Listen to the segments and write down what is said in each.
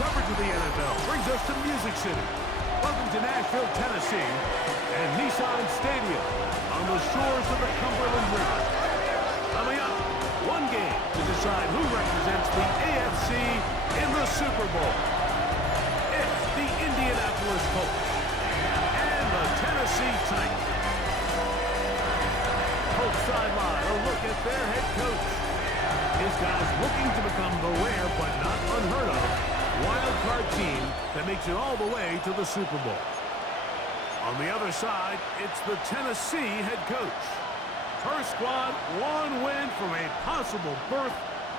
coverage of the NFL brings us to Music City. Welcome to Nashville, Tennessee, and Nissan Stadium on the shores of the Cumberland River. Coming up, one game to decide who represents the AFC in the Super Bowl. It's the Indianapolis Colts and the Tennessee Titans. Colts sideline, a look at their head coach. His guys looking to become the rare but not unheard of wild card team that makes it all the way to the Super Bowl. On the other side, it's the Tennessee head coach. Her squad, one win from a possible berth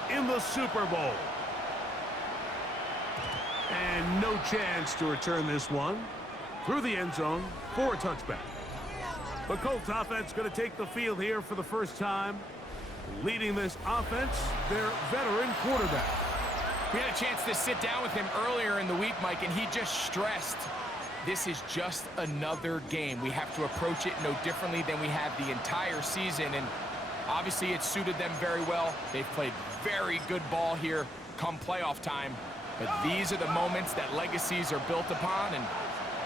in the Super Bowl. And no chance to return this one through the end zone for a touchback. The Colts offense going to take the field here for the first time. Leading this offense, their veteran quarterback. We had a chance to sit down with him earlier in the week, Mike, and he just stressed this is just another game. We have to approach it no differently than we have the entire season, and obviously it suited them very well. They've played very good ball here come playoff time, but these are the moments that legacies are built upon, and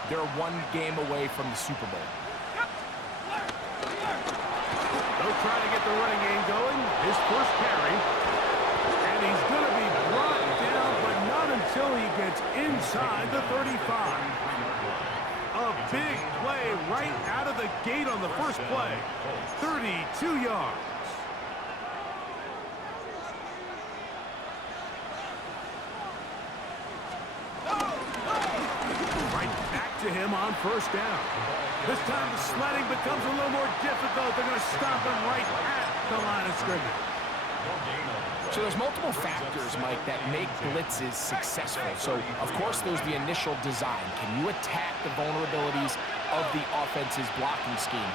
they're one game away from the Super Bowl. They'll try to get the running game going. His first carry. And he's going to be brought down, but not until he gets inside the 35. A big play right out of the gate on the first play. 32 yards. Right back to him on first down. This time the sledding becomes a little more difficult. They're going to stop him right at the line of scrimmage. So there's multiple factors, Mike, that make blitzes successful. So, of course, there's the initial design. Can you attack the vulnerabilities of the offense's blocking scheme?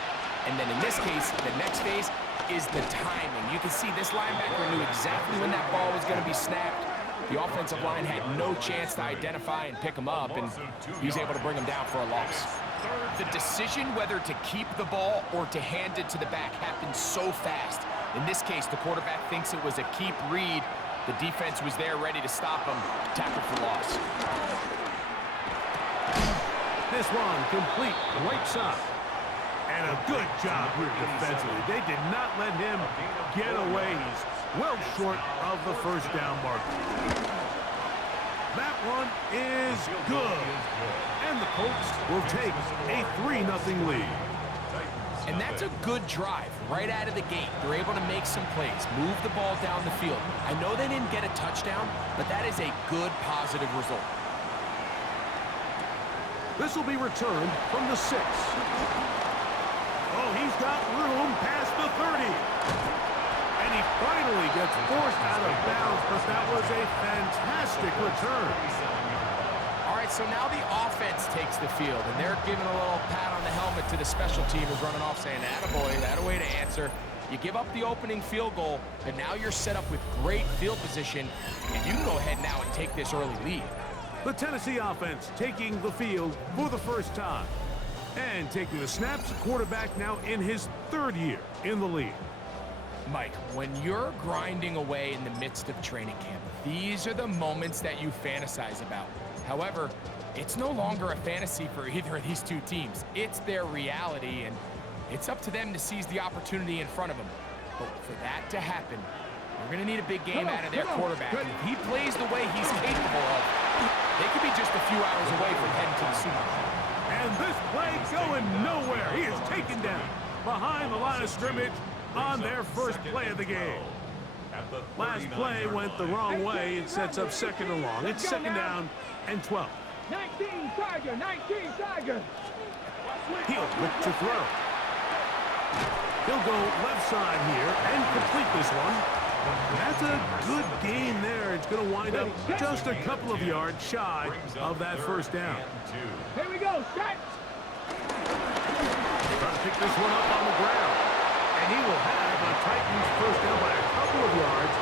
And then in this case, the next phase is the timing. You can see this linebacker knew exactly when that ball was going to be snapped. The offensive line had no chance to identify and pick him up, and he's able to bring him down for a loss. The decision whether to keep the ball or to hand it to the back happens so fast. In this case, the quarterback thinks it was a keep read. The defense was there ready to stop him. Tackle for loss. This one complete right side. And a good job here defensively. They did not let him get away. He's well short of the first down marker. That one is good. And the Colts will take a 3-0 lead. And that's a good drive right out of the gate. They're able to make some plays, move the ball down the field. I know they didn't get a touchdown, but that is a good, positive result. This will be returned from the 6. Oh, he's got room past the 30. And he finally gets forced out of bounds, but that was a fantastic return. All right, so now the offense takes the field, and they're giving a little pat on the helmet to the special team who's running off, saying, attaboy, that a way to answer. You give up the opening field goal, but now you're set up with great field position, and you can go ahead now and take this early lead. The Tennessee offense taking the field for the first time. And taking the snaps, the quarterback now in his 3rd year in the league. Mike, when you're grinding away in the midst of training camp, these are the moments that you fantasize about. However, it's no longer a fantasy for either of these two teams. It's their reality, and it's up to them to seize the opportunity in front of them. But for that to happen, we're going to need a big game out of their quarterback. And if he plays the way he's capable of, they could be just a few hours away from heading to the Super Bowl. And this play going nowhere. He is taken down behind the line of scrimmage on their first play of the game. Last play went the wrong way. It sets up 2nd and long. It's 2nd down and 12. 19 Tiger, 19 Tiger. He'll look to throw. He'll go left side here and complete this one. That's a good gain there. It's going to wind up just a couple of yards shy of that first down. Here we go, set. Trying to pick this one up on the ground. And he will have a Titans first down by a couple of yards.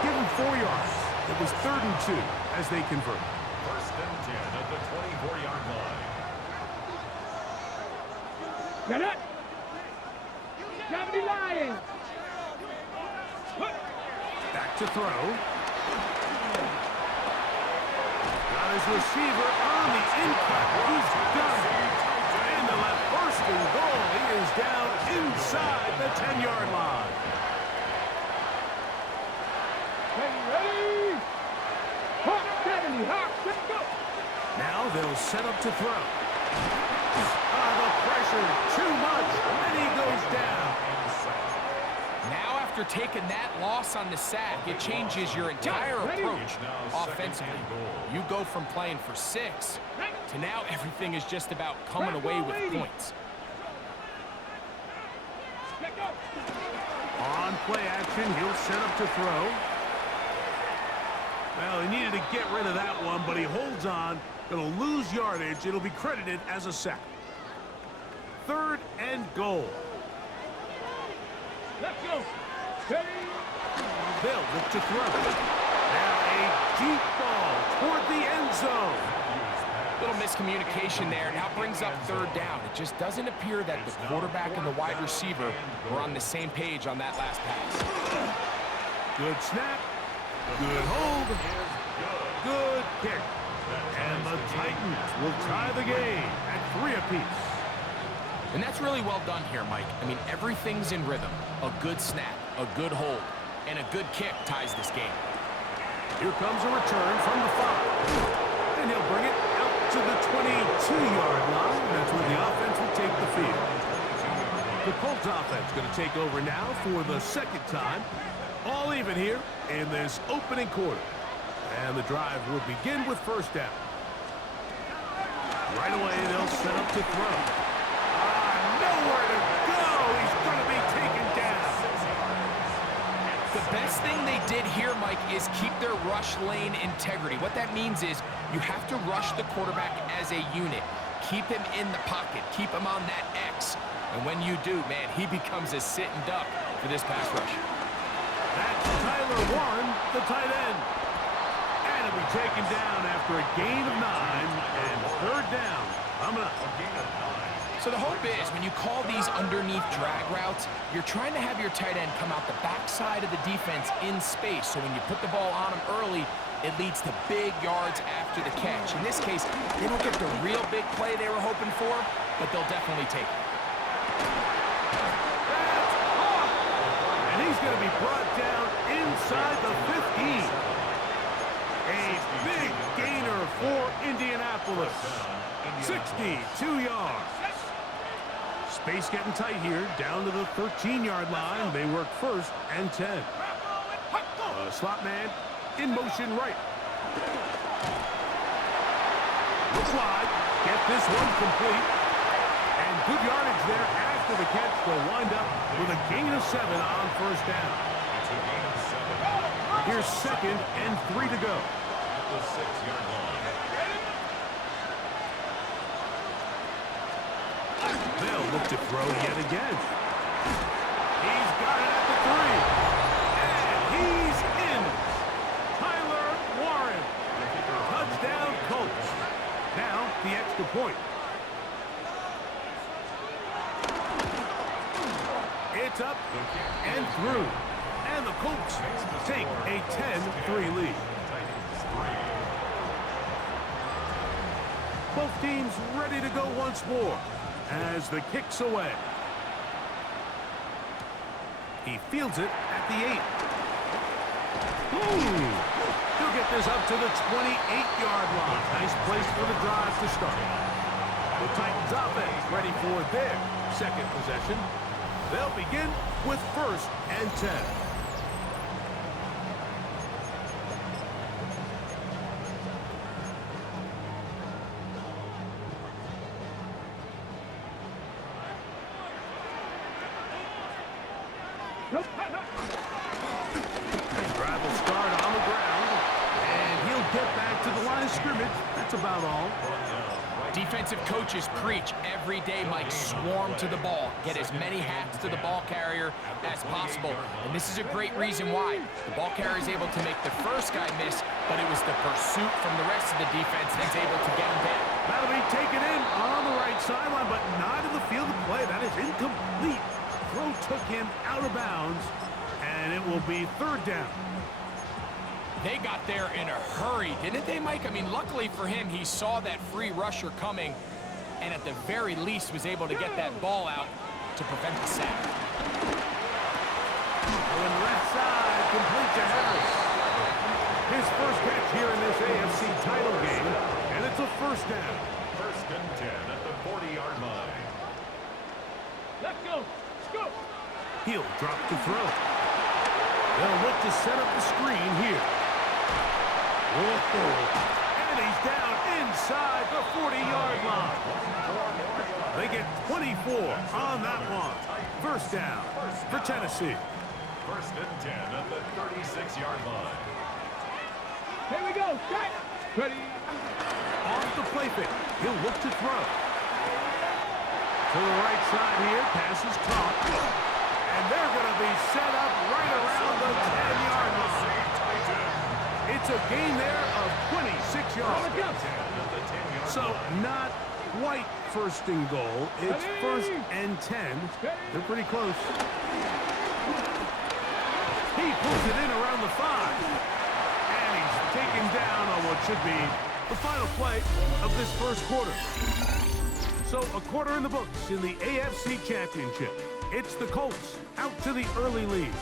Give him 4 yards. It was 3rd and 2 as they convert. 1st and 10 at the 24-yard line. Get it. Gravity Lions. Back to throw. his receiver on the in-cut. He's done it. And the left first and goal. He is down inside the 10-yard line. Ready? Hawk 70, Hawk, let's go. Now they'll set up to throw. The pressure, too much, and he goes down. Now after taking that loss on the sack, it changes your entire approach offensively. You go from playing for 6 to now everything is just about coming away with points. Let go. On play action, he'll set up to throw. Well, he needed to get rid of that one, but he holds on. It'll lose yardage. It'll be credited as a sack. 3rd and goal. Let's go. Ready? They'll look to throw. Now a deep ball toward the end zone. Little miscommunication there. Now brings up 3rd down. It just doesn't appear that the quarterback and the wide receiver were on the same page on that last pass. Good snap. Good hold. Good kick. And the Titans will tie the game at 3 apiece. And that's really well done here, Mike. I mean, everything's in rhythm. A good snap, a good hold, and a good kick ties this game. Here comes a return from the 5. And he'll bring it out to the 22-yard line. That's where the offense will take the field. The Colts offense going to take over now for the 2nd time. All even here in this opening quarter. And the drive will begin with 1st down. Right away, they'll set up to throw. Nowhere to go. He's going to be taken down. The best thing they did here, Mike, is keep their rush lane integrity. What that means is you have to rush the quarterback as a unit. Keep him in the pocket. Keep him on that X. And when you do, man, he becomes a sitting duck for this pass rush. That's Tyler Warren, the tight end. And it'll be taken down after a gain of 9 and 3rd down. Coming up. So the hope is when you call these underneath drag routes, you're trying to have your tight end come out the backside of the defense in space. So when you put the ball on him early, it leads to big yards after the catch. In this case, they don't get the real big play they were hoping for, but they'll definitely take it. And he's going to be brought down inside the 15. A big gainer for Indianapolis. 62 yards. Space getting tight here, down to the 13-yard line. They work 1st and 10. Slot man in motion right. Look wide. Get this one complete. And good yardage there after the catch. They'll wind up with a gain of 7 on 1st down. Here's 2nd and 3 to go. The 6-yard line. They'll look to throw yet again. He's got it at the 3. And he's in. Tyler Warren. Touchdown Colts. Now the extra point. It's up and through. And the Colts take a 10-3 lead. Both teams ready to go once more as the kick's away. He fields it at the 8. He'll get this up to the 28-yard line. Nice place for the drive to start. The Titans offense ready for their 2nd possession. They'll begin with 1st and 10. Drive will start on the ground, and he'll get back to the line of scrimmage. That's about all. Defensive coaches preach every day, Mike, swarm to the ball. Get as many hats to the ball carrier as possible. And this is a great reason why. The ball carrier is able to make the first guy miss, but it was the pursuit from the rest of the defense that's able to get him down. That'll be taken in on the right sideline, but not in the field of play. That is incomplete. Throw took him out of bounds, and it will be 3rd down. They got there in a hurry, didn't they, Mike? I mean, luckily for him, he saw that free rusher coming and at the very least was able to get that ball out to prevent the sack. And left side, complete to Harris. His first catch here in this AFC title game, and it's a first down. First and 10 at the 40-yard line. Let's go. Let's go. He'll drop to throw. They'll look to set up the screen here. Whoa. And he's down inside the 40-yard line. They get 24 on that one. First down for Tennessee. First and 10 at the 36-yard line. Here we go. Set. Ready. Off the play fake. He'll look to throw. To the right side here. Pass is caught. And they're going to be set up right around the 10-yard line. It's a gain there of 26 yards. So not quite first and goal. It's first and 10. They're pretty close. He pulls it in around the 5. And he's taken down on what should be the final play of this first quarter. So a quarter in the books in the AFC Championship. It's the Colts out to the early lead.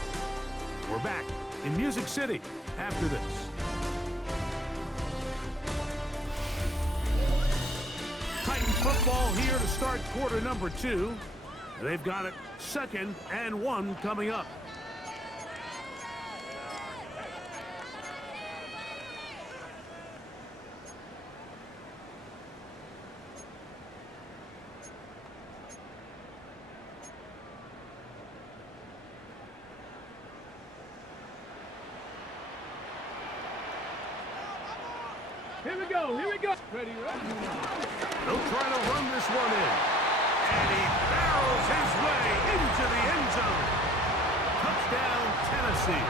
We're back in Music City after this. Titan football here to start quarter number 2. They've got it 2nd and 1 coming up. Here we go. Here we go. Ready, ready. They'll try to run this one in. And he barrels his way into the end zone. Touchdown, Tennessee.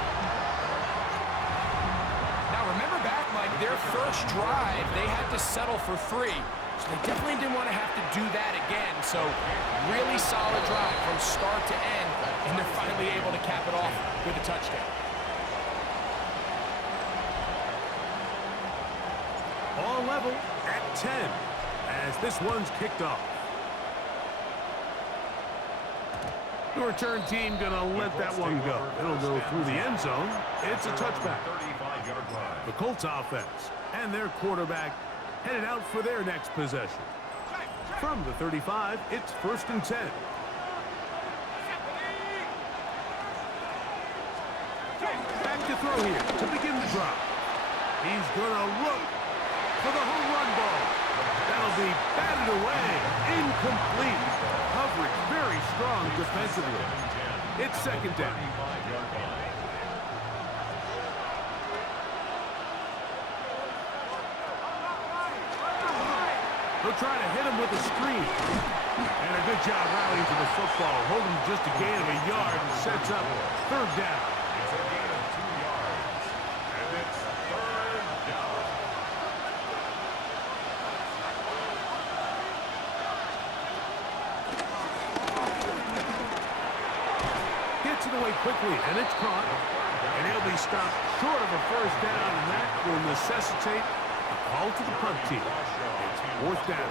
Now, remember back, Mike, their first drive, they had to settle for 3. So they definitely didn't want to have to do that again. So really solid drive from start to end, and they're finally able to cap it off with a touchdown. All level at 10 as this one's kicked off. The return team gonna let that one go. It'll go through the end zone. It's a touchback. The Colts offense and their quarterback headed out for their next possession. From the 35, it's first and 10. Back to throw here to begin the drive. He's gonna look for the home run ball. That'll be batted away. Incomplete. Coverage very strong defensively. It's second down. They'll try to hit him with a screen. And a good job rallying to the football. Holding just a gain of a yard and sets up third down. It's a gain of 2 yards. And it's third down. Gets it away quickly, and it's caught. And he'll be stopped short of a first down, and that will necessitate a call to the punt team. It's fourth down.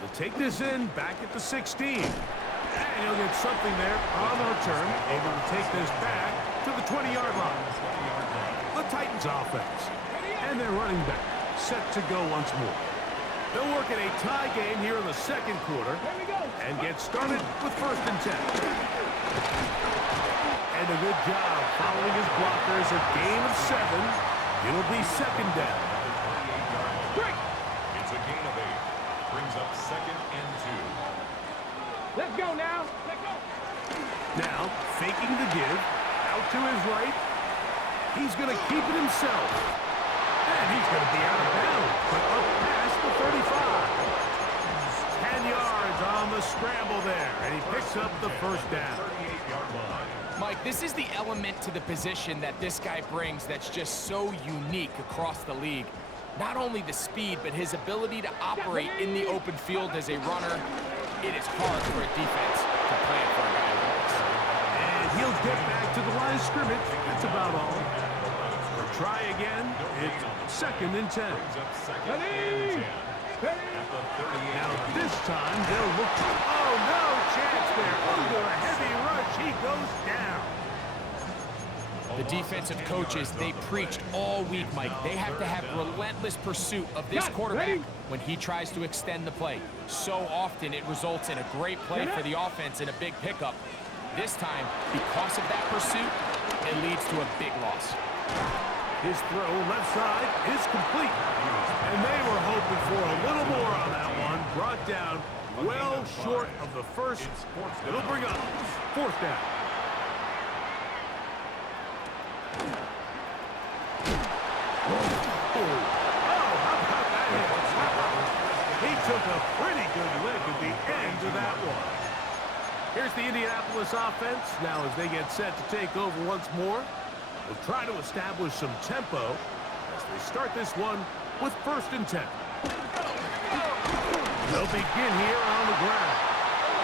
They'll take this in back at the 16. And he'll get something there on the return. Able to take this back to the 20-yard line. The Titans offense. And their running back set to go once more. They'll work in a tie game here in the second quarter and get started with first and 10. And a good job following his blockers. A gain of 7. It'll be second down. It's a gain of 8. Brings up second and 2. Let's go now. Let's go. Now, faking the give. Out to his right. He's going to keep it himself. And he's going to be out of bounds. But up past the 35. 10 yards on the scramble there. And he picks up the first down. 38-yard line. Mike, this is the element to the position that this guy brings that's just so unique across the league. Not only the speed, but his ability to operate in the open field as a runner It is hard for a defense to plan for a guy like this. And he'll get back to the line of scrimmage. That's about all. We'll try again. It's 2nd and 10. Ready? Now this time they'll look to... Oh, no chance there. Under a heavy rush, he goes down. The defensive coaches, they preached all week, Mike. They have to have relentless pursuit of this quarterback when he tries to extend the play. So often it results in a great play for the offense and a big pickup. This time, because of that pursuit, it leads to a big loss. His throw left side is complete. And they were hoping for a little more on that one. Brought down well short of the first. It'll bring up 4th down. He took a pretty good lick at the end of that one. Here's the Indianapolis offense. Now as they get set to take over once more, they'll try to establish some tempo as they start this one with 1st and 10. They'll begin here on the ground.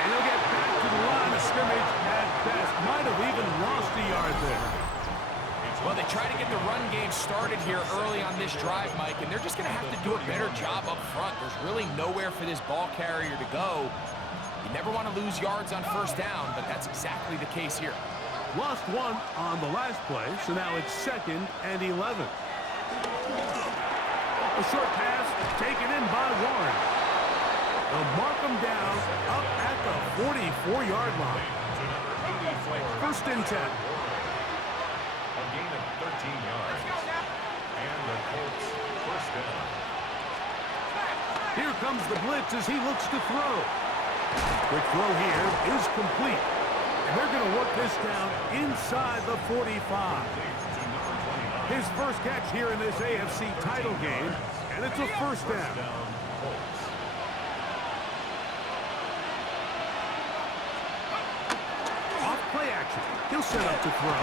And they'll get back to the line of scrimmage at best. Might have even lost a yard there. Well, they try to get the run game started here early on this drive, Mike, and they're just going to have to do a better job up front. There's really nowhere for this ball carrier to go. You never want to lose yards on 1st down, but that's exactly the case here. Lost 1 on the last play, so now it's 2nd and 11. A short pass taken in by Warren. They'll mark him down up at the 44-yard line. 1st and 10. A gain of 13 yards. And the Colts 1st down. Here comes the blitz as he looks to throw. Quick throw here is complete. And they're going to work this down inside the 45. His first catch here in this AFC title game, and it's a 1st down. Off play action. He'll set up to throw.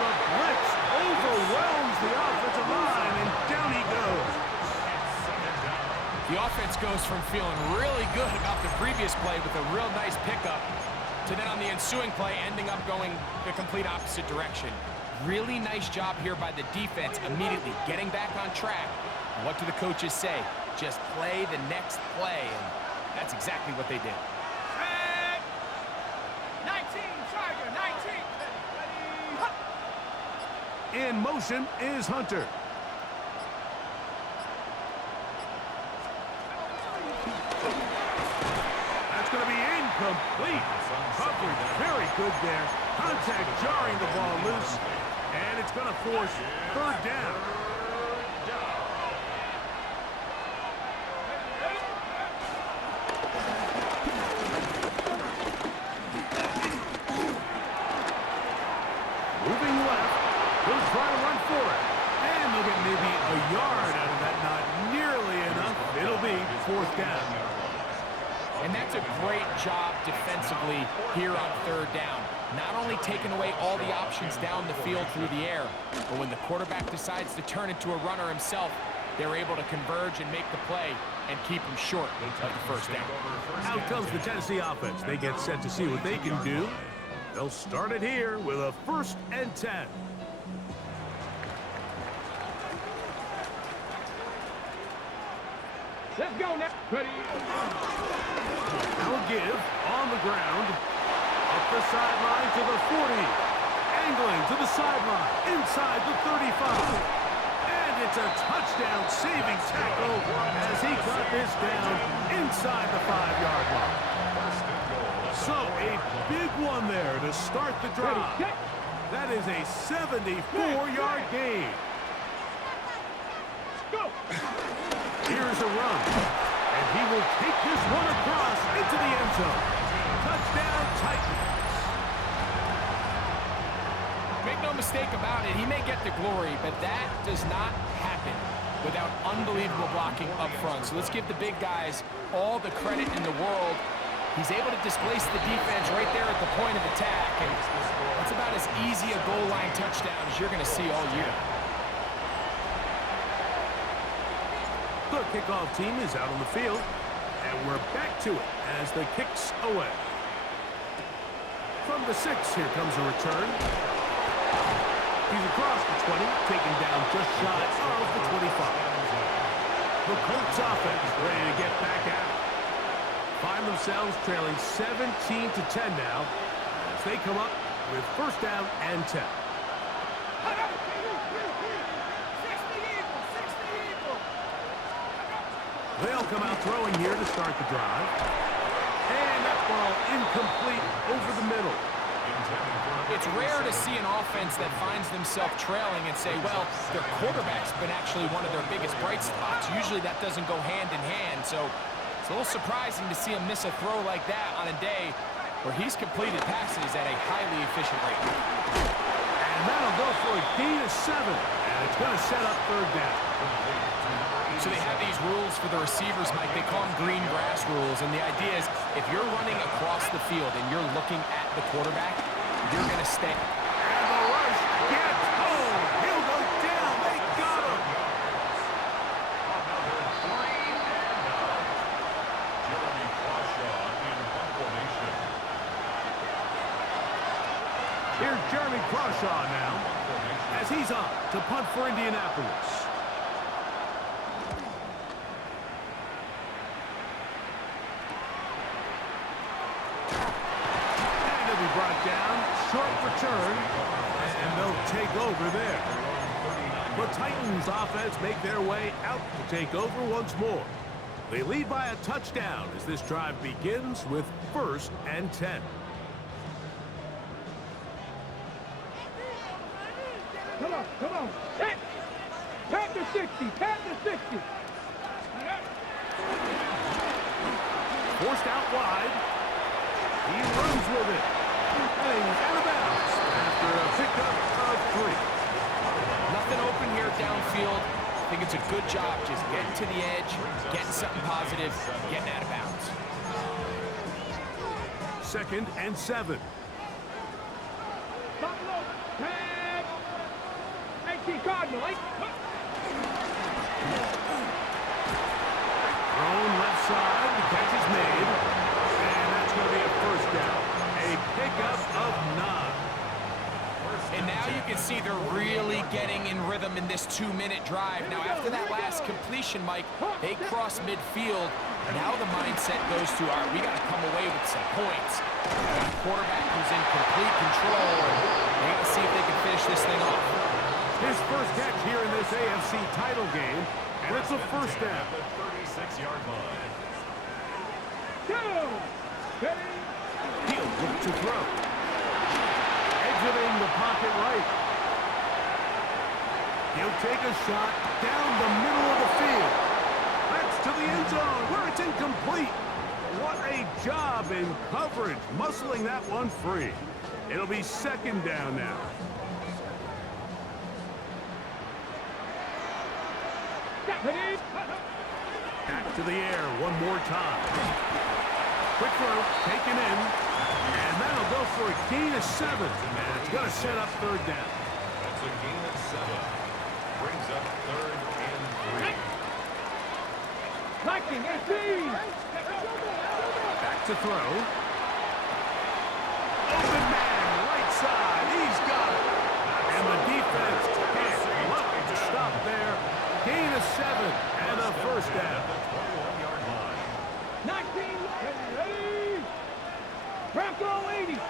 The blitz overwhelms the offensive line, and down he goes. The offense goes from feeling really good about the previous play with a real nice pickup to then on the ensuing play ending up going the complete opposite direction. Really nice job here by the defense immediately getting back on track. And what do the coaches say? Just play the next play, and that's exactly what they did. 19, Tiger, 19. In motion is Hunter. That's going to be incomplete. Coverage very good there. Contact jarring the ball loose. And it's going to force 3rd down. Moving left. He'll try to run for it. And they'll get maybe a yard out of that. Not nearly enough. It'll be 4th down. And that's a great job defensively here on 3rd down. Not only taking away all the options down the field through the air, but when the quarterback decides to turn into a runner himself, they're able to converge and make the play and keep him short of the 1st down. Out comes the Tennessee offense. They get set to see what they can do. They'll start it here with a 1st and 10. Let's go now. Ready? Now a give on the ground. Up the sideline to the 40. Angling to the sideline. Inside the 35. And it's a touchdown saving tackle as he got this down inside the 5-yard line. So a big one there to start the drive. That is a 74-yard gain. Go. Here's a run. And he will take this one across into the end zone. Touchdown Titans. Make no mistake about it, he may get the glory, but that does not happen without unbelievable blocking up front. So let's give the big guys all the credit in the world. He's able to displace the defense right there at the point of attack, and that's about as easy a goal line touchdown as you're going to see all year. The kickoff team is out on the field. And we're back to it as the kick's away. From the 6, here comes a return. He's across the 20, taken down just shy of the 25. The Colts offense ready to get back out. Find themselves trailing 17-10 now as they come up with first down and 10. They'll come out throwing here to start the drive. And that ball incomplete over the middle. It's rare to see an offense that finds themselves trailing and say, well, their quarterback's been actually one of their biggest bright spots. Usually that doesn't go hand in hand, so it's a little surprising to see him miss a throw like that on a day where he's completed passes at a highly efficient rate. And that'll go for a gain of 7, and it's going to set up third down. So they have these rules for the receivers, Mike. They call them green grass rules, and the idea is if you're running across the field and you're looking at the quarterback, you're going to stay. And the rush gets home. He'll go down. They got him. Here's Jeremy Crawshaw now as he's on to punt for Indianapolis. Brought down, short return, and they'll take over there. The Titans offense make their way out to take over once more. They lead by a touchdown as this drive begins with first and 10. Come on, come on. Pat to 60, pat to 60. Forced out wide. He runs with it. Out of bounds after a pickup of 3. Nothing open here downfield. I think it's a good job just getting to the edge, getting something positive, getting out of bounds. Second and 7. Buffalo, tag. 18 Cardinal, Thrown left side, the catch is made, and that's going to be a first down. A pickup of 9. And now you can see they're really getting in rhythm in this 2-minute drive. Now, after that last completion, Mike, they cross midfield. Now the mindset goes to, all right, we got to come away with some points. The quarterback who's in complete control, and they got to see if they can finish this thing off. His first catch here in this AFC title game, and it's a first down. 36-yard line. Go! Ready? He'll look to throw. Exiting the pocket right. He'll take a shot down the middle of the field. That's to the end zone where it's incomplete. What a job in coverage, muscling that one free. It'll be second down now. Back to the air one more time. Quick throw, taken in, and that'll go for a gain of 7, and it's going to set up third down. That's a gain of 7. Brings up third and 3. Liking, 18. Back to throw. Open man, right side, he's got it. And the defense can't look to stop there. Gain of 7 and a first down. 21-yard line. 19, ready? Bronco 80,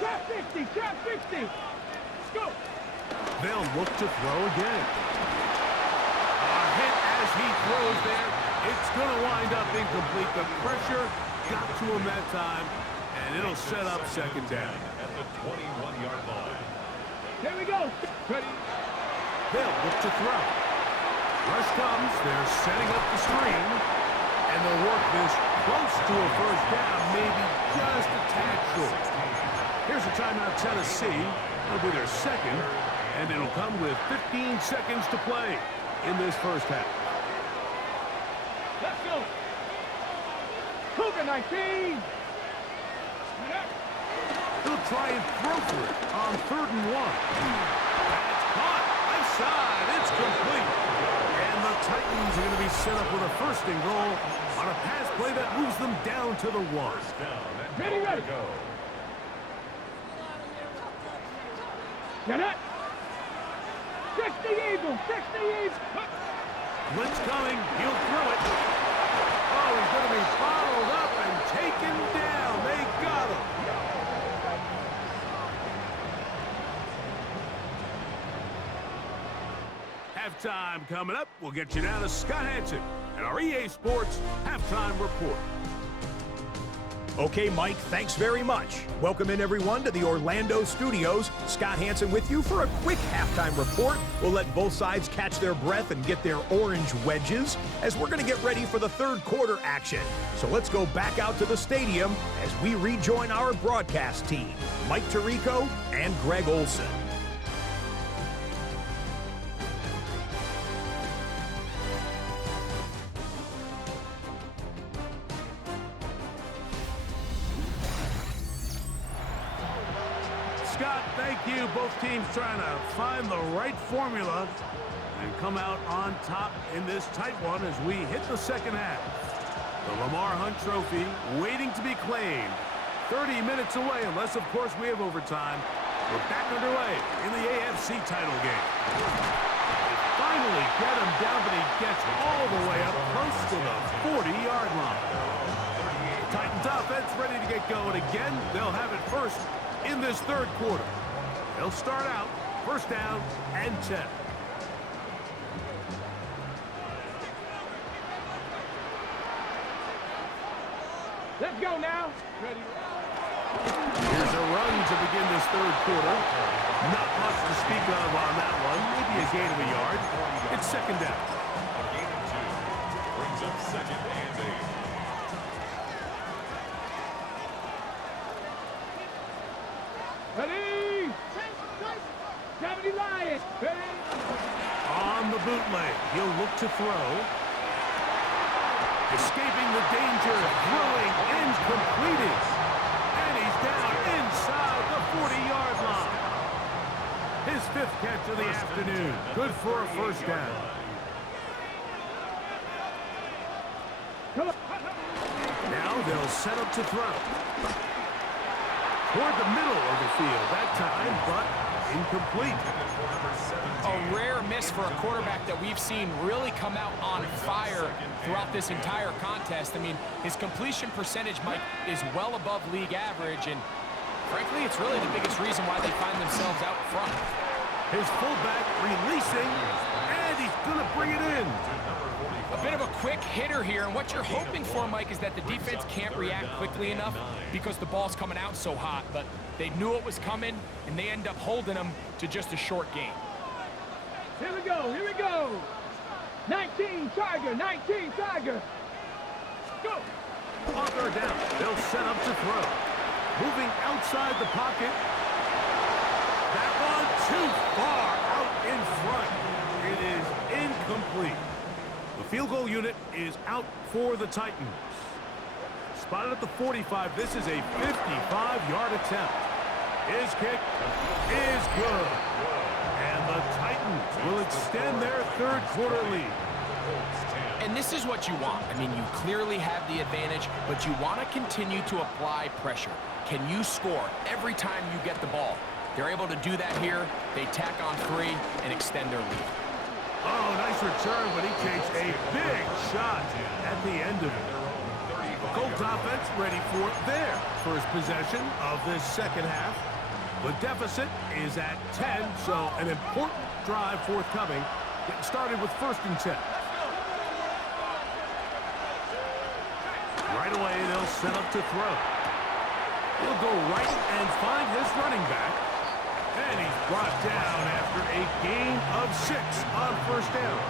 trap 50, trap 50. Let's go. They'll look to throw again. A hit as he throws there. It's going to wind up incomplete. The pressure got to him that time, and it'll set up second down. At the 21-yard line. Here we go. Ready? They'll look to throw. Rush comes. They're setting up the screen, and they'll work this close to a first down, maybe just a tad short. Here's a timeout, Tennessee. It'll be their second, and it'll come with 15 seconds to play in this first half. Let's go. Cougar 19. He'll try and throw for it on 3rd and 1. That's caught. Right side. It's complete. And the Titans Titans are going to be set up with a first and goal on a pass play that moves them down to the 1. First down and Ready, goal to ready. go. Get it. 60 Eagles, 60 Eagles. Blitz coming. He'll throw it. Oh, he's going to be followed up and taken down. They got him. Halftime coming up. We'll get you down to Scott Hansen and our EA Sports Halftime Report. Okay, Mike, thanks very much. Welcome in, everyone, to the Orlando studios. Scott Hansen with you for a quick halftime report. We'll let both sides catch their breath and get their orange wedges as we're going to get ready for the third quarter action. So let's go back out to the stadium as we rejoin our broadcast team, Mike Tirico and Greg Olson. Scott, thank you. Both teams trying to find the right formula and come out on top in this tight one as we hit the second half. The Lamar Hunt Trophy waiting to be claimed. 30 minutes away, unless, of course, we have overtime. We're back underway in the AFC title game. They finally get him down, but he gets all the way up close to the 40-yard line. Titans offense ready to get going again. They'll have it first in this third quarter. They'll start out first down and 10. Let's go now. Ready. Here's a run to begin this third quarter. Not much to speak of on that one. Maybe a gain of a yard. It's second down. A gain of 2 brings up second and 8. Ready. 70 Lions. Ready. On the bootleg, he'll look to throw. Escaping the danger, throwing incompleted. And he's down inside the 40-yard line. His 5th catch of the afternoon. Good for a first down. Now they'll set up to throw. Toward the middle of the field that time, but incomplete. A rare miss for a quarterback that we've seen really come out on fire throughout this entire contest. I mean, his completion percentage, Mike, is well above league average, and frankly, it's really the biggest reason why they find themselves out front. His fullback releasing, and he's going to bring it in. A bit of a quick hitter here, and what you're hoping for, Mike, is that the defense can't react quickly enough because the ball's coming out so hot, but they knew it was coming, and they end up holding them to just a short game. Here we go. Here we go. 19 Tiger. 19 Tiger. Go. On third down, they'll set up to throw. Moving outside the pocket. That one too far out in front. It is incomplete. The field goal unit is out for the Titans. Spotted at the 45. This is a 55-yard attempt. His kick is good. And the Titans will extend their third quarter lead. And this is what you want. I mean, you clearly have the advantage, but you want to continue to apply pressure. Can you score every time you get the ball? They're able to do that here. They tack on 3 and extend their lead. Oh, nice return, but he takes a big shot at the end of it. The Colts offense ready for their first possession of this second half. The deficit is at 10, so an important drive forthcoming. Getting started with first and 10. Right away, they'll set up to throw. He'll go right and find his running back. And he's brought down after a gain of 6 on first down.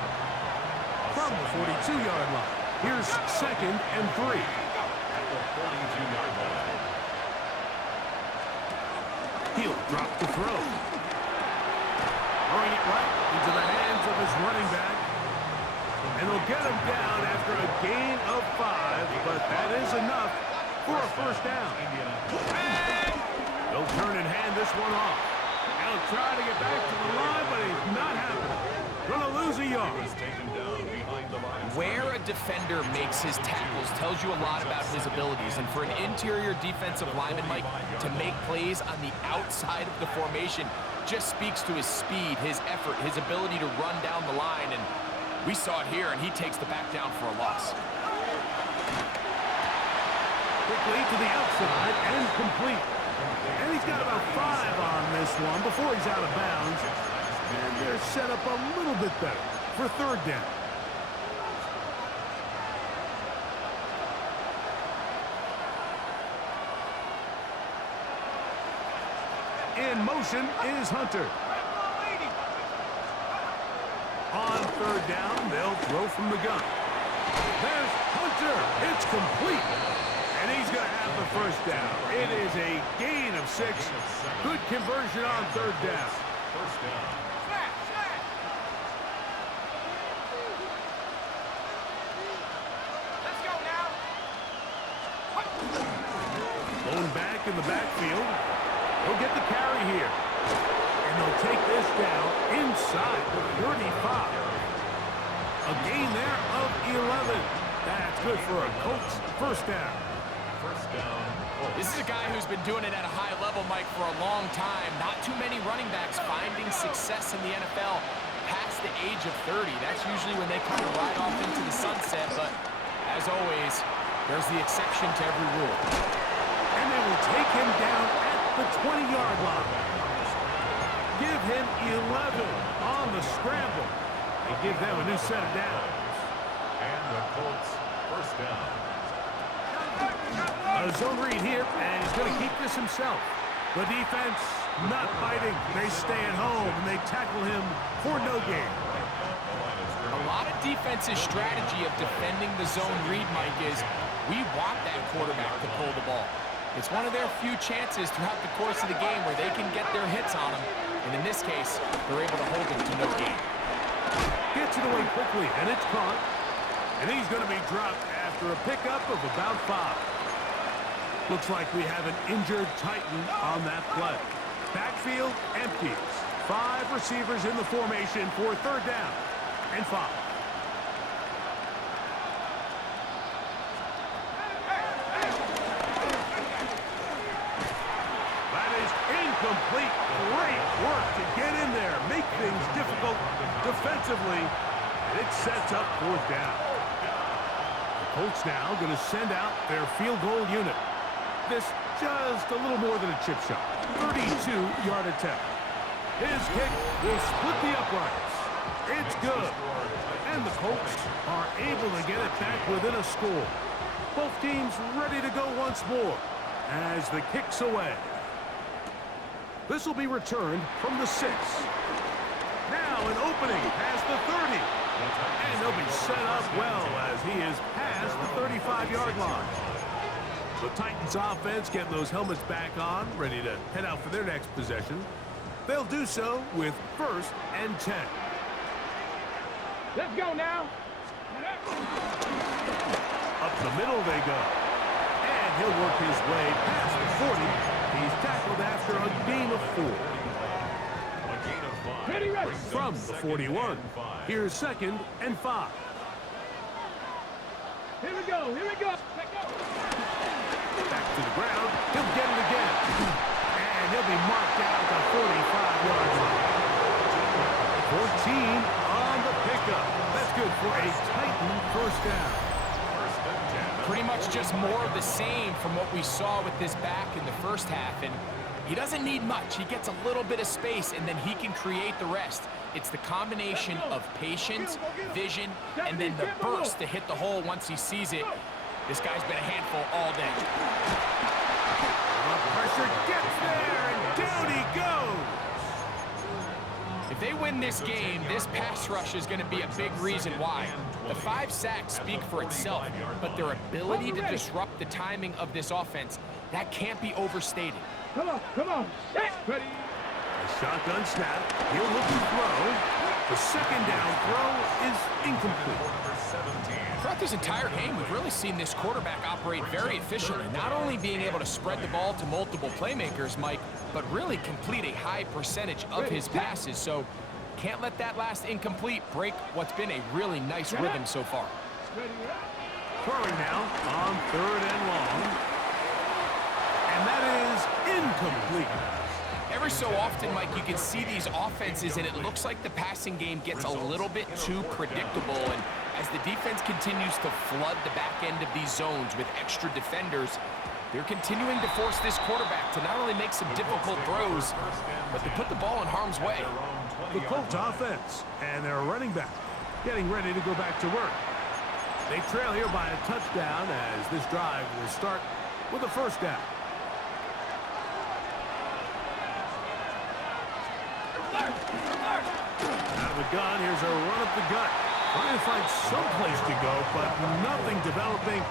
From the 42-yard line. Here's second and 3. At the 42-yard line. He'll drop to throw. Throwing it right into the hands of his running back. And they'll get him down after a gain of 5, but that is enough for a first down. They'll turn and hand this one off. He'll try to get back to the line, but he's not happening. Gonna lose a yard. Taken down behind the line. defender makes his tackles tells you a lot about his abilities. And for an interior defensive lineman, Mike, to make plays on the outside of the formation just speaks to his speed, his effort, his ability to run down the line. And we saw it here, and he takes the back down for a loss. Quickly to the outside and complete. And he's got about 5 on this one before he's out of bounds. And they're set up a little bit better for third down. In motion is Hunter. On third down, they'll throw from the gun. There's Hunter. It's complete. And he's going to have the first down. It is a gain of 6. Good conversion on third down. First down. Let's go now. Blown back in the backfield. He'll get the carry here. And they'll take this down inside the 35. A gain there of 11. That's good for a Colts first down. First down. This is a guy who's been doing it at a high level, Mike, for a long time. Not too many running backs finding success in the NFL past the age of 30. That's usually when they kind of ride off into the sunset, but as always, there's the exception to every rule. And they will take him down at the 20-yard line. Give him 11 on the scramble. They give them a new set of downs. And the Colts first down. A zone read here, and he's going to keep this himself. The defense not biting. They stay at home, and they tackle him for no gain. A lot of defense's strategy of defending the zone read, Mike, is we want that quarterback to pull the ball. It's one of their few chances throughout the course of the game where they can get their hits on him. And in this case, they're able to hold him to no gain. Gets it away quickly, and it's caught. And he's going to be dropped after a pickup of about 5. Looks like we have an injured Titan on that play. Backfield empties. 5 receivers in the formation for third down and 5. That is incomplete. Great work to get in there, make things difficult defensively, and it sets up fourth down. The Colts now going to send out their field goal unit. This just a little more than a chip shot. 32-yard attempt. His kick will split the uprights. It's good. And the Colts are able to get it back within a score. Both teams ready to go once more as the kick's away. This will be returned from the 6. Now an opening past the 30. And they'll be set up well as he is past the 35-yard line. The Titans offense getting those helmets back on, ready to head out for their next possession. They'll do so with 1st and 10. Let's go now. Up the middle they go. And he'll work his way past the 40. He's tackled after a gain of 4. A gain of 5. Ready, ready. From the 41, here's 2nd and 5. Here we go. Here we go. Let go. Back to the ground. He'll get it again. And he'll be marked out at the 45-yard line. 14 on the pickup. That's good for a Titan first down. Pretty much just more of the same from what we saw with this back in the first half. And he doesn't need much. He gets a little bit of space, and then he can create the rest. It's the combination of patience, vision, and then the burst to hit the hole once he sees it. This guy's been a handful all day. The pressure gets there, and down he goes. If they win this game, this pass rush is going to be a big reason why. The 5 sacks speak for itself, but their ability to disrupt the timing of this offense, that can't be overstated. Come on, come on. Set. Ready. A shotgun snap. He'll look to throw. The 2nd down throw is incomplete. Throughout this entire game, we've really seen this quarterback operate very efficiently, not only being able to spread the ball to multiple playmakers, Mike, but really complete a high percentage of his passes. So can't let that last incomplete break what's been a really nice rhythm so far. Throwing now on 3rd and long. And that is incomplete. Every so often, Mike, you can see these offenses, and it looks like the passing game gets a little bit too predictable. And as the defense continues to flood the back end of these zones with extra defenders, they're continuing to force this quarterback to not only make some difficult throws, but to put the ball in harm's way. The Colts offense and their running back getting ready to go back to work. They trail here by a touchdown as this drive will start with a first down. Out of the gun, here's a run up the gut. Trying to find some place to go, but nothing developing.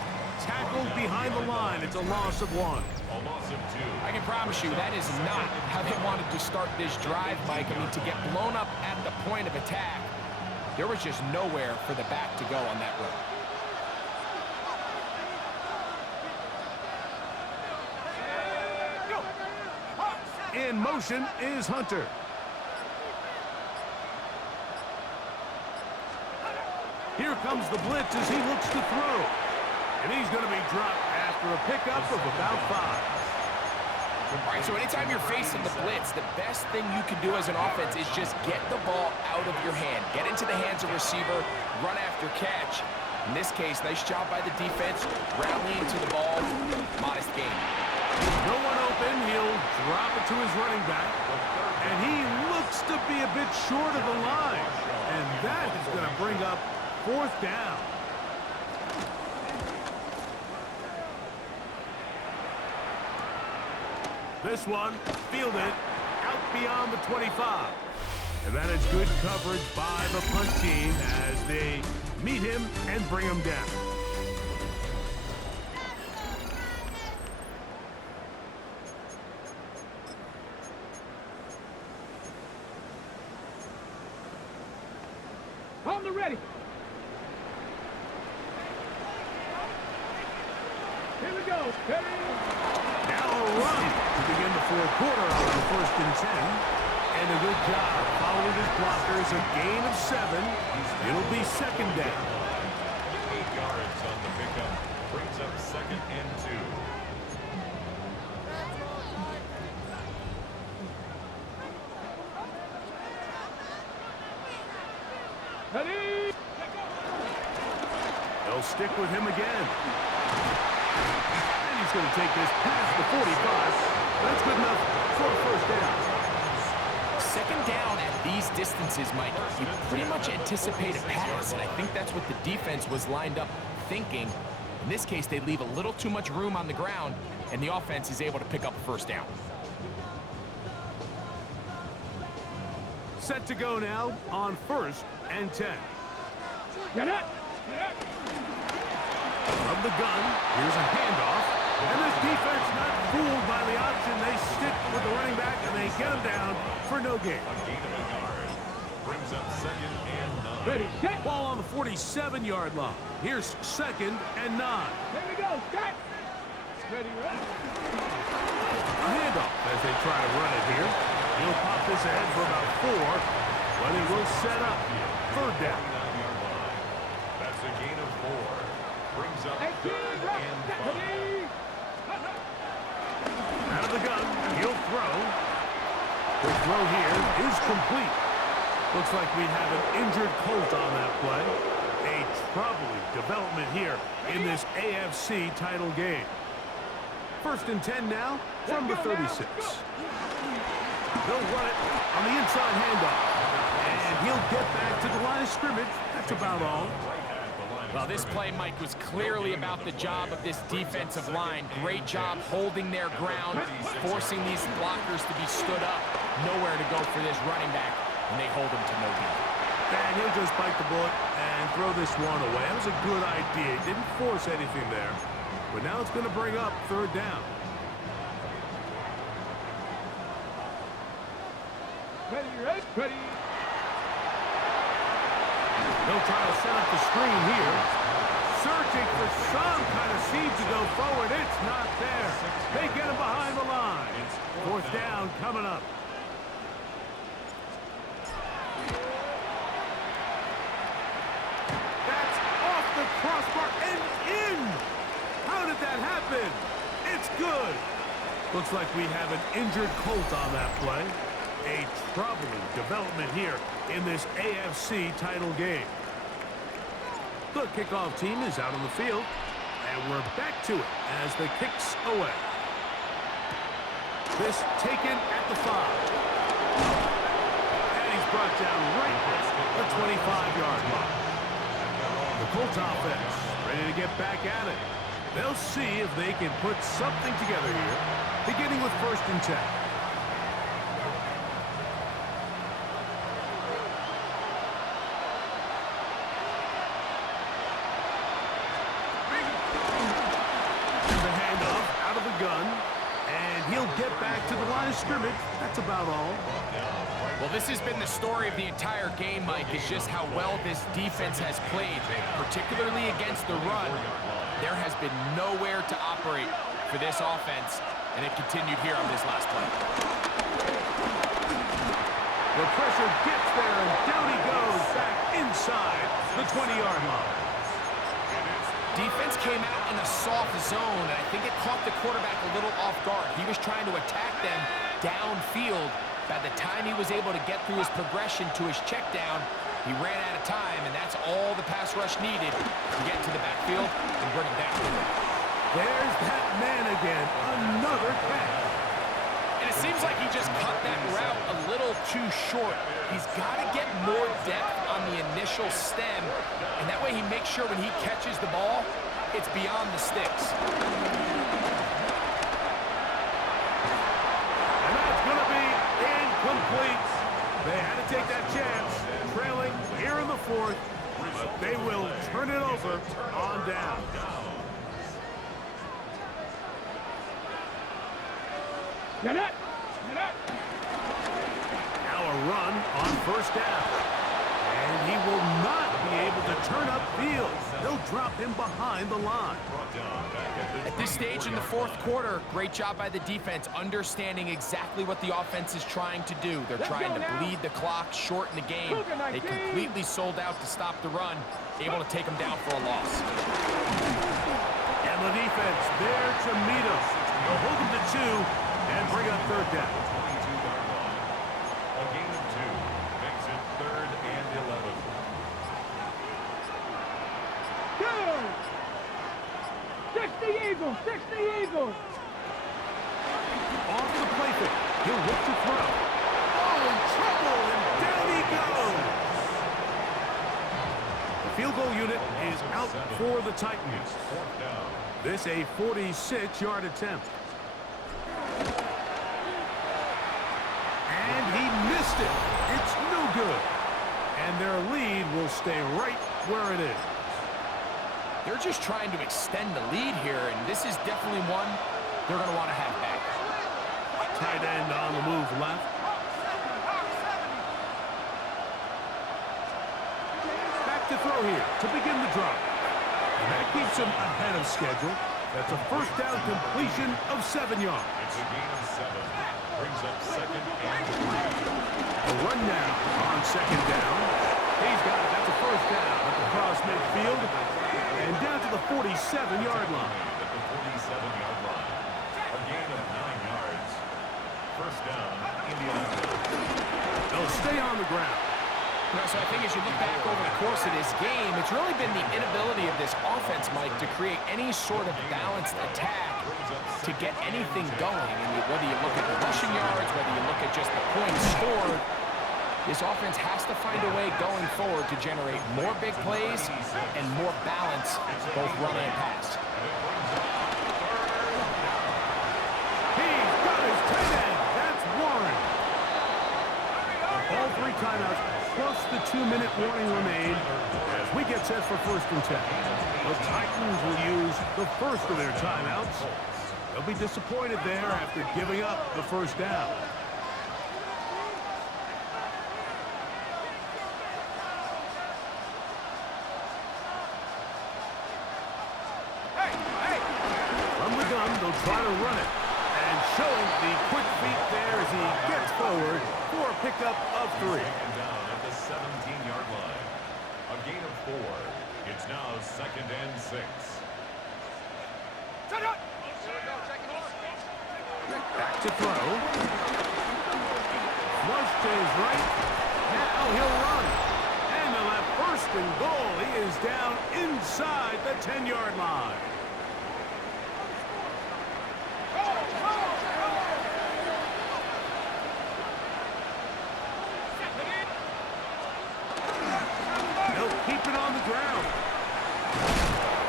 Tackled behind the line. It's a loss of 1. A loss of 2. I can promise you that is not how they wanted to start this drive, Mike. I mean, to get blown up at the point of attack, there was just nowhere for the back to go on that run. In motion is Hunter. Here comes the blitz as he looks to throw. And he's going to be dropped after a pickup of about 5. All right, so anytime you're facing the blitz, the best thing you can do as an offense is just get the ball out of your hand. Get into the hands of receiver, run after catch. In this case, nice job by the defense, rallying to the ball, modest gain. No one open, he'll drop it to his running back. And he looks to be a bit short of the line. And that is going to bring up 4th down. This one, fielded out beyond the 25. And that is good coverage by the punt team as they meet him and bring him down. On the ready. Here we go. Ready. Now a run to begin the 4th quarter on 1st and 10. And a good job following his blockers, a gain of 7. It'll be 2nd down. 8 yards on the pickup. Brings up 2nd and 2. Ready. They'll stick with him again. And he's going to take this past the 45. That's good enough for a 1st down. 2nd down at these distances, Mike, you pretty much anticipate a pass, and I think that's what the defense was lined up thinking. In this case, they leave a little too much room on the ground, and the offense is able to pick up a 1st down. Set to go now on 1st and 10. Get it. From the gun, here's a handoff. And this defense not fooled by the option. They stick with the running back, and they get him down for no gain. A gain of a yard. Brings up 2nd and 9. Ready. Set. Ball on the 47-yard line. Here's 2nd and 9. Here we go. Set. Ready. Ready. A handoff as they try to run it here. He'll pop this ahead for about 4, but it will set up 3rd down. 9-yard line. That's a gain of 4. Brings up 3rd and 5. Out of the gun, he'll throw. The throw here is complete. Looks like we have an injured Colt on that play. A troubling development here in this AFC title game. 1st and 10 now from the 36. They'll run it on the inside handoff. And he'll get back to the line of scrimmage. That's about all. Well, this play, Mike, was clearly about the job of this defensive line. Great job holding their ground, forcing these blockers to be stood up. Nowhere to go for this running back, and they hold him to no gain. And he'll just bite the bullet and throw this one away. That was a good idea. He didn't force anything there. But now it's going to bring up 3rd down. Ready. Ready. Ready. They'll try to set up the screen here. Searching for some kind of seed to go forward. It's not there. They get him behind the line. 4th down coming up. That's off the crossbar. that happen? It's good. Looks like we have an injured Colt on that play. A troubling development here in this AFC title game. The kickoff team is out on the field, and we're back to it as the kick's away. This taken at the 5. And he's brought down right at the 25-yard line. The Colts offense ready to get back at it. They'll see if they can put something together here, beginning with 1st and 10. Get back to the line of scrimmage. That's about all. Well, this has been the story of the entire game, Mike, is just how well this defense has played, particularly against the run. There has been nowhere to operate for this offense, and it continued here on this last play. The pressure gets there, and down he goes back inside the 20-yard line. Defense came out in a soft zone, and I think it caught the quarterback a little off guard. He was trying to attack them downfield. By the time he was able to get through his progression to his check down, he ran out of time, and that's all the pass rush needed to get to the backfield and bring him down. There's that man again, another catch. And it seems like he just cut that route a little too short. He's got to get more depth on the initial stem, and that way he makes sure when he catches the ball, it's beyond the sticks. And that's going to be incomplete. They had to take that chance, trailing here in the 4th, but they will turn it over on down. Get it! Get it! Now a run on 1st down. And he will not be able to turn upfield. They'll drop him behind the line. At this stage in the 4th quarter, great job by the defense, understanding exactly what the offense is trying to do. They're trying to bleed the clock, shorten the game. They completely sold out to stop the run, able to take them down for a loss. And the defense there to meet him. They'll hold him to 2. And bring up 3rd down. 22-yard line. A gain of 2 makes it 3rd and 11. Go! 60 Eagles! 60 Eagles! Off the play fake. He'll look to throw. Oh, in trouble, and down he goes. The field goal unit is out for the Titans. This a 46-yard attempt. And he missed it. It's no good. And their lead will stay right where it is. They're just trying to extend the lead here, and this is definitely one they're going to want to have back. Tight end on the move left. Back to throw here to begin the drive. And that keeps him ahead of schedule. That's a 1st down completion of 7 yards. It's a gain of 7. Brings up 2nd and 3. A run now on 2nd down. He's got it. That's a 1st down at the cross midfield. And down to the 47-yard line. At the 47-yard line. A gain of 9 yards. 1st down, Indianapolis. They'll stay on the ground. So I think as you look back over the course of this game, it's really been the inability of this offense, Mike, to create any sort of balanced attack to get anything going. And whether you look at the rushing yards, whether you look at just the points scored, this offense has to find a way going forward to generate more big plays and more balance, both run and pass. He's got his tight end. That's Warren. All 3 timeouts plus the 2-minute warning remain as we get set for 1st and 10. The Titans will use the first of their timeouts. They'll be disappointed there after giving up the 1st down. From the gun, they'll try to run it. And showing the quick feet there as he gets forward for a pickup of 3. Second down at the 17-yard line. A gain of 4. It's now 2nd and 6. Back to throw. Flush to his right. Now he'll run. And they'll have first and goal. He is down inside the 10-yard line. They'll keep it on the ground.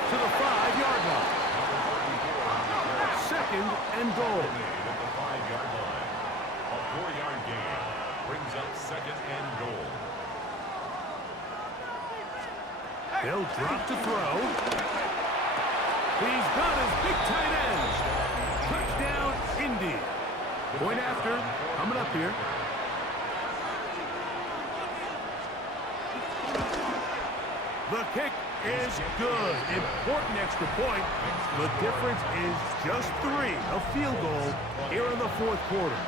To the 5-yard line. Second and goal. At the 5-yard line. A 4-yard gain brings up second and goal. They'll drop to throw. He's got his big tight end. Touchdown, Indy. Point after, coming up here. The kick is good. Important extra point. The difference is just 3. A field goal here in the 4th quarter.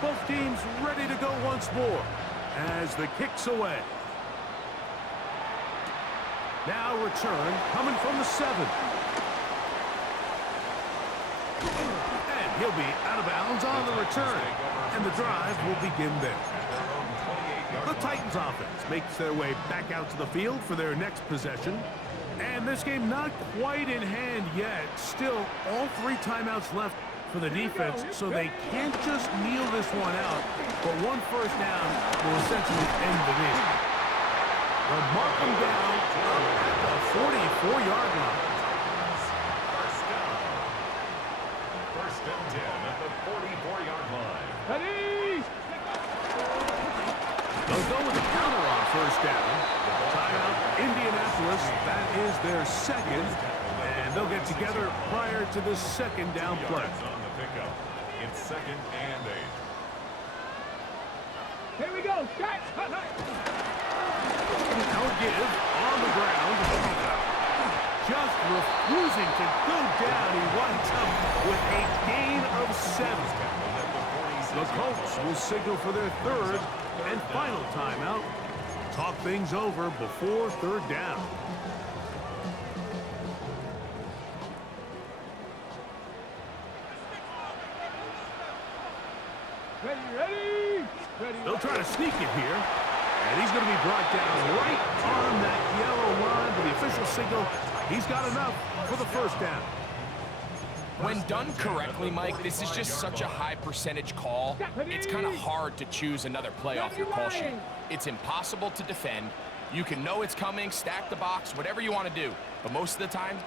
Both teams ready to go once more as the kick's away. Now return coming from the 7. And he'll be out of bounds on the return. And the drive will begin there. The Titans offense makes their way back out to the field for their next possession. And this game not quite in hand yet. Still, all 3 timeouts left for the defense, so they can't just kneel this one out. But 1 first down will essentially end the game. They'll mark them down at the 44-yard line. First and 10 at the 44-yard line. Ready? They'll go with the counter on first down. Timeout, Indianapolis. That is their second. And they'll get together prior to the second down play. On the pickup. It's second and 8. Here we go. Scott. Now give on the ground. Just refusing to go down. He winds up with a gain of 7. The Colts will signal for their 3rd and final timeout. Talk things over before 3rd down. Ready? They'll try to sneak it here. And he's going to be brought down right on that yellow line. But the official signal, he's got enough for the first down. When done correctly, Mike, this is just such a high percentage call. It's kind of hard to choose another play off your call sheet. It's impossible to defend. You can know it's coming, stack the box, whatever you want to do. But most of the time,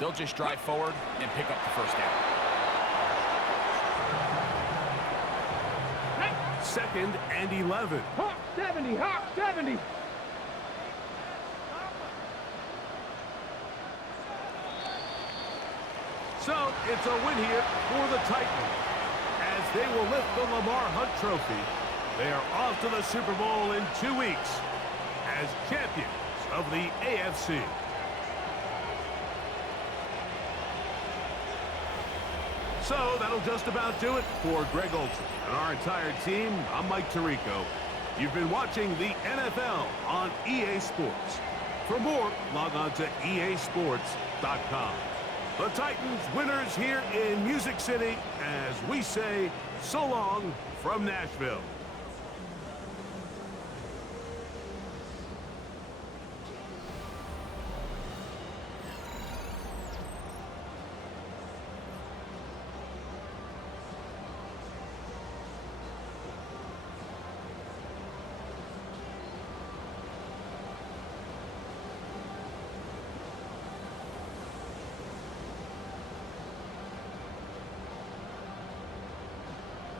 they'll just drive forward and pick up the first down. Second and 11. Hawk 70, Hawk 70. So it's a win here for the Titans as they will lift the Lamar Hunt Trophy. They are off to the Super Bowl in 2 weeks as champions of the AFC. So that'll just about do it for Greg Olsen and our entire team. I'm Mike Tirico. You've been watching the NFL on EA Sports. For more, log on to easports.com. The Titans winners here in Music City as we say so long from Nashville.